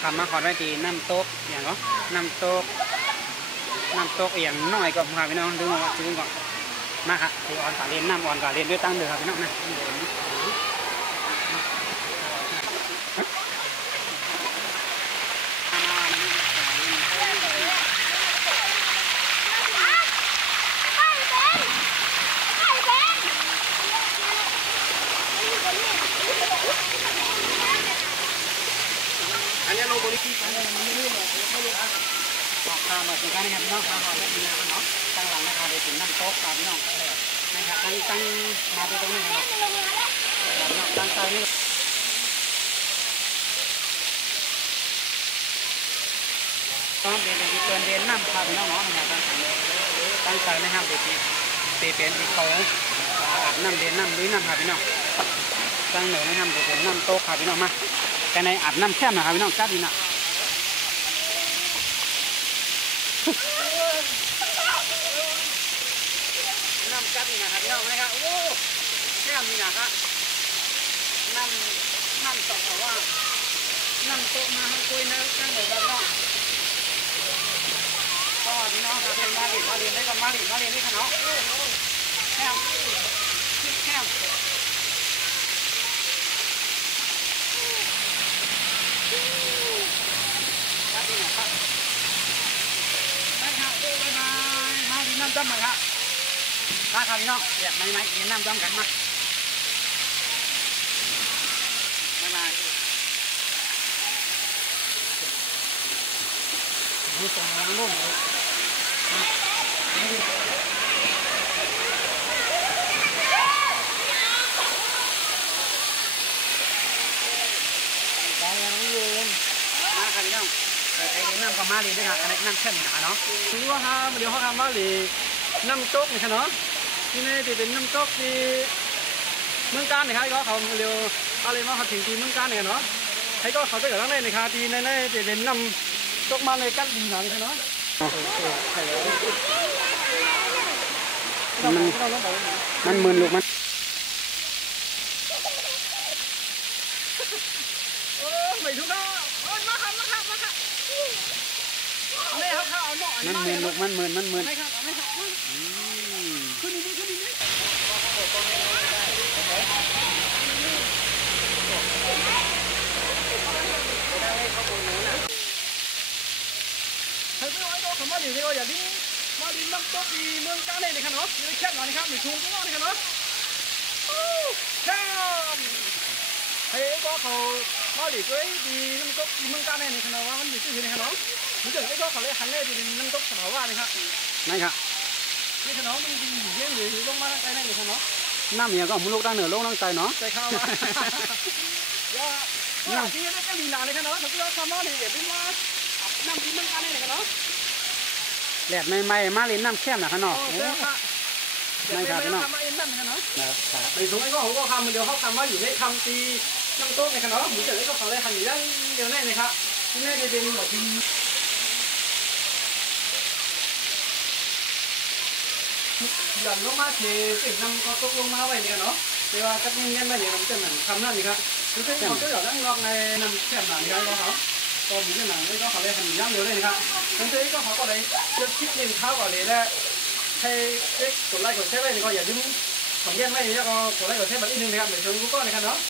ขับมาขอไว้ตีน้ำตกอย่างก็น้ำตกอย่างน้อยก็พาพี่น้องดูว่าซื้อก่อนมาครับตีออนกาเรียนน้ำออนกาเรียนด้วยตั้งเดือครับพี่น้องนะอันนี้ลงบริษัทอันนี้มันไม่รู้เลยไม่รู้อ่ะออกตามมาถึงกันนะครับพี่น้องมาขอได้ดีนะเนาะตั้งหลังนะครับไปถึงน้ำตกครับพี่น้องนะครับตั้งมาตรงนี้ครับตั้งใจนี่ก็เดินเดินน้ำครับพี่น้องเนาะนะครับตั้งใจนะครับเด็กตีเป็นที่เขาอาบน้ำเดินน้ำลุยน้ำครับพี่น้องตั้งเหนือนะครับเด็กเป็นน้ำโต๊ะครับพี่น้องมาแต่ในอาบน้ำแคบนะครับพี่น้องจัดดีนะน้ำจัดดีนะครับพี่น้องนะครับโอ้แคบดีนะครับน้ำตกแต่ว่าน้ำโต๊ะมาให้คุยนะตั้งเหนือครับพี่น้องก็พี่น้องครับเป็นมาเรียนได้ก็มาเรียนได้ค่ะเนาะแคบจัดดีนะครับมาดีน้ำจ้ำไหมครับมาครับพี่น้องอยากไหมกินน้ำจ้ำกันมาดูตรงนั้นรุ่นเลยไปยังไม่ยืนมาครับพี่น้องไอ้น้ำก็มาดีด้วยค่ะอันนี้น้ำเข้มหนาเนาะรู้ว่าครับเดี๋ยวเขาทำว่าหรือน้ำโจ๊กนี่ค่ะเนาะที่นี่จะเป็นน้ำโจ๊กที่เมืองการนะครับเขาเร็วอะไรมาเขาถึงที่เมืองการเนี่ยเนาะให้ก็เขาจะเกิดอะไรนะครับที่ในจะเป็นน้ำโจ๊กมาในกั้นดินหนาเลยเนาะมันมึนลูกมันไม่ถูกแล้วมาครับไม่ครับเอาหน่อยมันมึนลูกมันมึนไม่ครับขึ้นนี่เฮ้ยไม่เอาไอ้ตัวคำว่าหลิวนี่ก็อย่าดิ้งมาดิ้งน้ำตกที่เมืองกาญเลยนะครับเนาะนี่แค่หน่อยนะครับหรือชูก็ว่านะครับเนาะแค่เฮ้ยก็เขามาหลิวก็ดีน้ำตกที่เมืองกาญเลยนะครับว่ามันอยู่ที่ไหนนะครับเนาะหรือเดี๋ยวไอ้ก็เขาเลยหันเลยดีน้ำตกสภาวะนะครับไม่ครับนี่ขนมมันดีอยู่เยอะเลยลงมาตั้งใจนั่นเลยขนมน้ำเนี่ยก็มุลูกตั้งเหนือลงตั้งใจเนาะใจข้าวย่าที่นั่นก็ลีลาเลยขนมถ้าเกิดทำน้ำเนี่ยเป็นว่าน้ำดินมันกันเลยขนมแดดใหม่มาเล่นน้ำแคบนะขนมไม่ครับพี่น้องมาเล่นน้ำขนมในสมัยก็เขาก็ทำเดี๋ยวเขาทำว่าอยู่ในคำตีน้ำโต๊ะในขนมหรือจะได้ก็เขาเลยทำอยู่ได้เดี๋ยวแน่เลยครับที่แน่จะเป็นแบบหย่อนลงมาเฉยสิ่งนำก็ตกลงมาไว้เนี่ยเนาะแต่ว่ากัดเงี้ยไม่เนี่ยมันจะเหมือนคำนั่นนี่ครับคือที่เขาจะหย่อนนั่งรอในนำแคบหนานี่ครับเขาก็มีหนังก็เขาเลยทำย่างเดียวเลยนะครับทั้งที่ก็เขาก็เลยจะคิดเล่นข้าวก่อนเลยแล้วให้กดไลค์กดแชร์ไว้ก็อย่าลืมของแย่งไม่แล้วก็กดไลค์กดแชร์แบบนี้นึงนะครับเหมือนชมกูก็เลยครับเนาะ